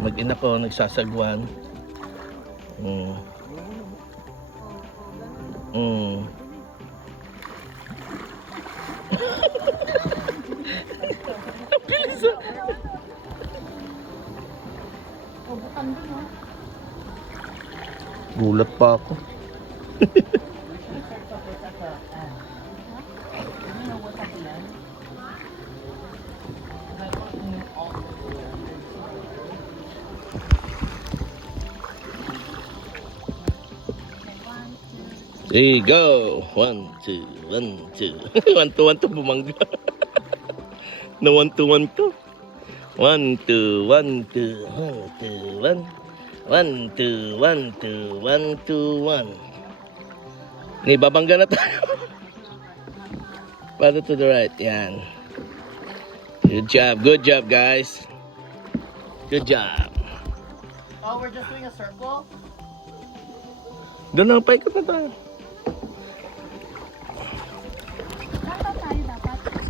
Mag-ina ko, nagsasagwan. Mm. Mm. Bilis ah. Gulat pa ako. There you go. 1, 2, 1, 2. 1, 2, 1 to bumangga. No 1, 2, 1 to. 1, 2, 1, 2, 1, 2, 1. 1, 2, 1, 2, 1, 2, 1. Ni babangga na tayo. Paddle to the right. Yan. Good job guys. Good job. Oh, we're just doing a circle? Doon na, paikot na tayo.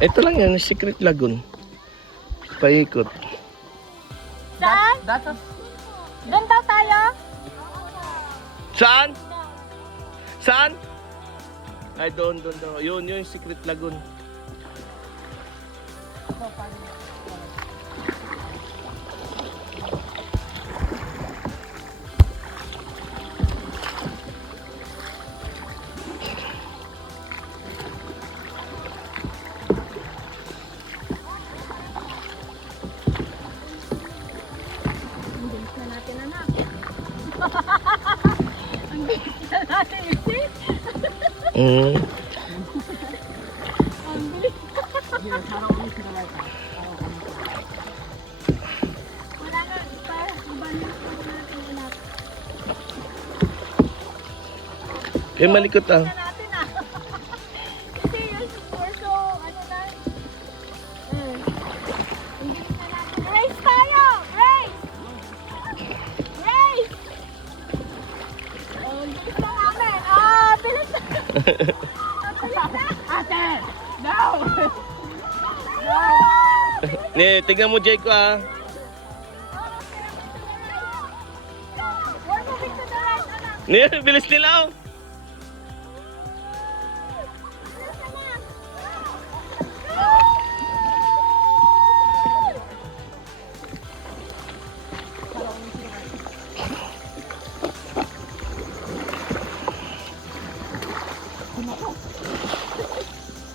Ito lang yan, Secret Lagoon. Paikot. Saan? That's a... Doon daw tayo? Saan? Saan? Ay, doon. Yun yung Secret Lagoon. Mm. Kaya malikot ah. Kasi yung super so, ano na. Race tayo! Race! Race! Bilis na namin. Bilis na. Ate! No! Ne, tignan mo Jake ko ah. We're moving to the right, anak. Ne, bilis nila oh.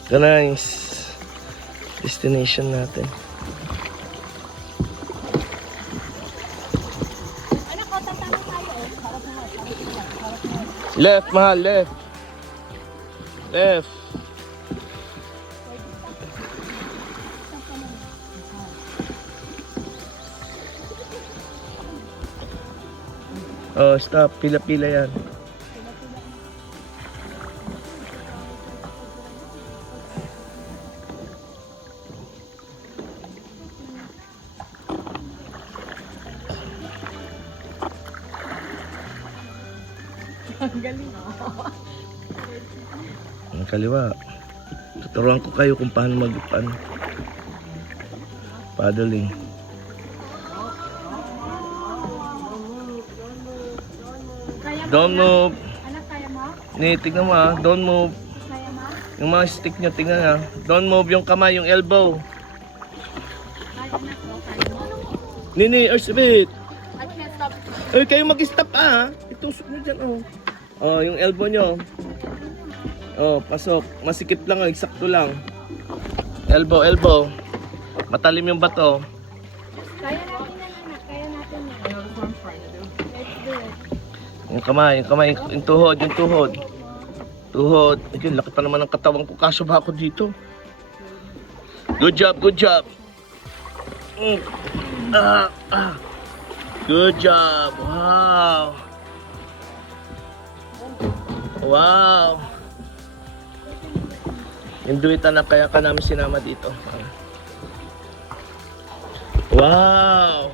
Ito na yung destination natin. Anak, tatama tayo. Left, mahal, left. Left. Oh, stop. Pila-pila yan. Ang galing oh. Ang kaliwa. Tuturuan ko kayo kung paano paddling. Don't move. Anak, kaya mo? Ni, tignan mo ah. Don't move. Kaya mo? Yung mga stick nyo, tingnan ah. Don't move yung kamay, yung elbow. Ay, anak, no? Kaya mo? Nini, Earthbit. Ano na, stop. Ay, kayo mag-stop ah. Itusok nyo dyan oh. Oh, yung elbow nyo. Oh, pasok. Masikip lang oh, eksakto lang. Elbow. Matalim yung bato. Kaya natin yan, anak. Kaya natin yan. I know that's what I'm trying to do. Let's do it. Yung kamay, yung tuhod. Tuhod. Ayun, laki pa naman ng katawan ko. Kaso ba ako dito? Good job. Good job. Wow. Yung duwita na kaya ka namin sinama dito. Wow.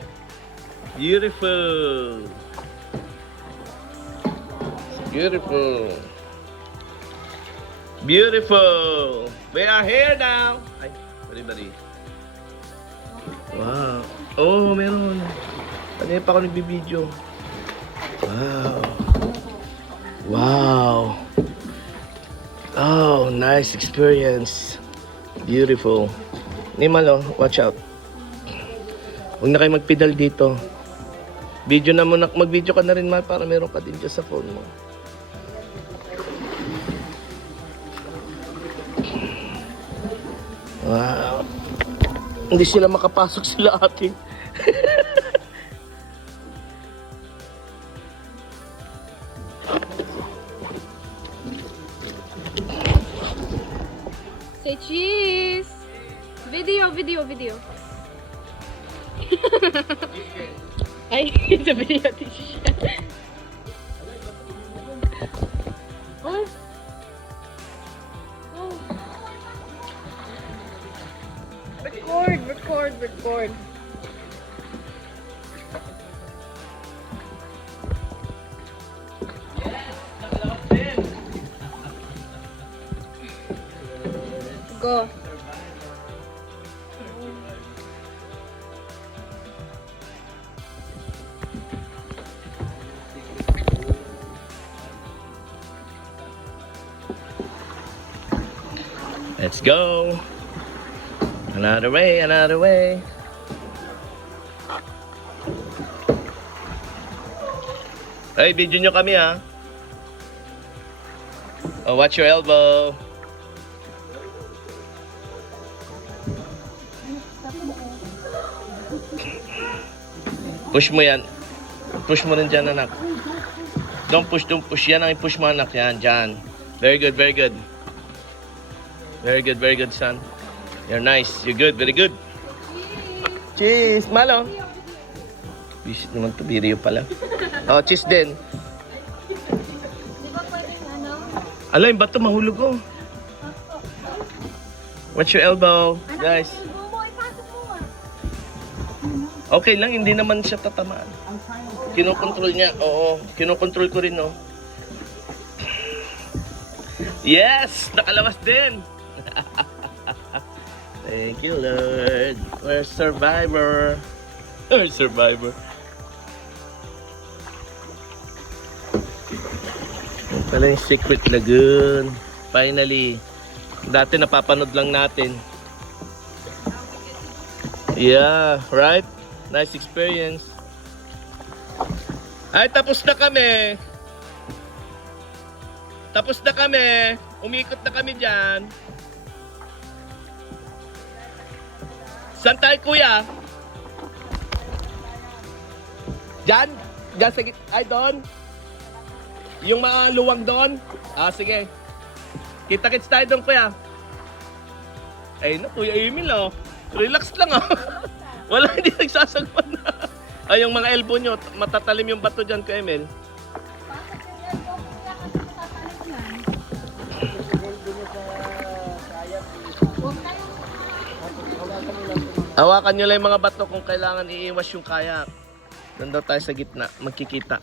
Beautiful. Beautiful. We are here now. Ay, bari. Wow. Oh, meron. Kanina pa ako nagbibideo. Wow. Wow. Oh, nice experience. Beautiful. Nimal, oh, watch out. Huwag na kayo magpedal dito. Video na muna. Mag-video ka na rin, Mal, para meron ka din dyan sa phone mo. Wow. Hindi sila makapasok sila atin. Say cheese! Video. Ay, sa video siya. Oh. Oh. Record. Go. Let's go. Another way. Hey, video nyo kami ha. Oh, watch your elbow. Push mo yan. Push mo rin dyan, anak. Don't push. Yan ang i-push mo, anak. Yan, dyan. Very good. Very good, son. You're nice. You're good. Very good. Cheese. Malo. Visit naman to. Video pala. Oh, cheese din. Di ba pwedeng ano? Ala, yung bato mahulog ko. Watch your elbow, guys. Bumo, ipasok mo ah. Okay lang, hindi naman siya tatamaan. Kinokontrol niya. Oo, kinokontrol ko rin, no. Yes! Nakalabas din! Thank you, Lord. We're survivor. We're survivor. Yan pala yung Secret Lagoon. Finally. Dati napapanood lang natin. Yeah, right? Nice experience. Ay, tapos na kami. Umikot na kami dyan. Saan tayo, kuya? Dyan? Dyan sa ay, doon? Yung mga luwag doon? Ah, sige. Kita-kits tayo doon, kuya. Ay, na, Kuya Emil, oh. Relax lang, oh. Wala, hindi nagsasagpan na. Ay, yung mga elbow nyo, matatalim yung bato dyan, Kuya Emil. Hawakan nyo lang yung mga bato kung kailangan iiwas yung kayak. Doon daw tayo sa gitna, magkikita.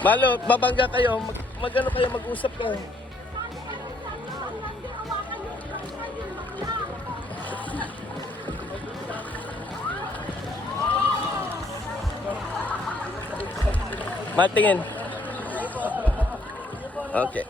Malo, babangga kayo. Mag-ano kayo, mag-usap kayo. Matingin. Okay.